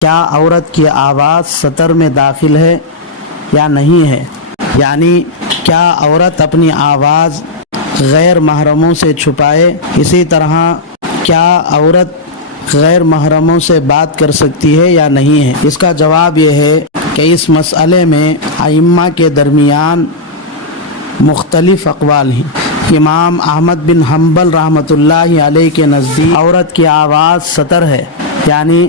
کیا عورت کی آواز سطر میں داخل ہے یا نہیں ہے، یعنی کیا عورت اپنی آواز غیر محرموں سے چھپائے؟ اسی طرح کیا عورت غیر محرموں سے بات کر سکتی ہے یا نہیں ہے؟ اس کا جواب یہ ہے کہ اس مسئلے میں ائمہ کے درمیان مختلف اقوال ہیں۔ امام احمد بن حنبل رحمۃ اللہ علیہ کے نزدیک عورت کی آواز سطر ہے، یعنی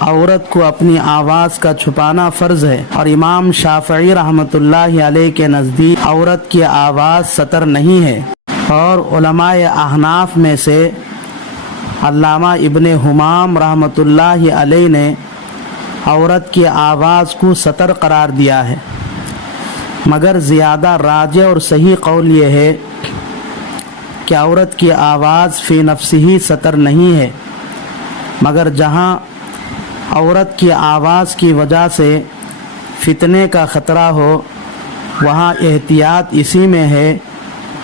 عورت کو اپنی آواز کا چھپانا فرض ہے، اور امام شافعی رحمۃ اللہ علیہ کے نزدیک عورت کی آواز سطر نہیں ہے، اور علماء احناف میں سے علامہ ابن حمام رحمۃ اللہ علیہ نے عورت کی آواز کو سطر قرار دیا ہے، مگر زیادہ راجح اور صحیح قول یہ ہے کہ عورت کی آواز فی نفس ہی سطر نہیں ہے، مگر جہاں عورت کی آواز کی وجہ سے فتنے کا خطرہ ہو وہاں احتیاط اسی میں ہے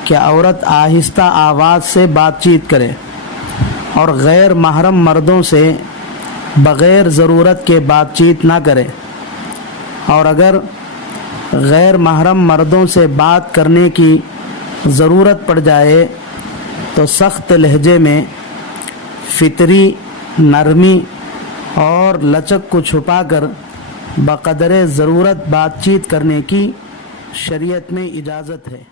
کہ عورت آہستہ آواز سے بات چیت کرے اور غیر محرم مردوں سے بغیر ضرورت کے بات چیت نہ کرے، اور اگر غیر محرم مردوں سے بات کرنے کی ضرورت پڑ جائے تو سخت لہجے میں فطری نرمی اور لچک کو چھپا کر بقدر ضرورت بات چیت کرنے کی شریعت میں اجازت ہے۔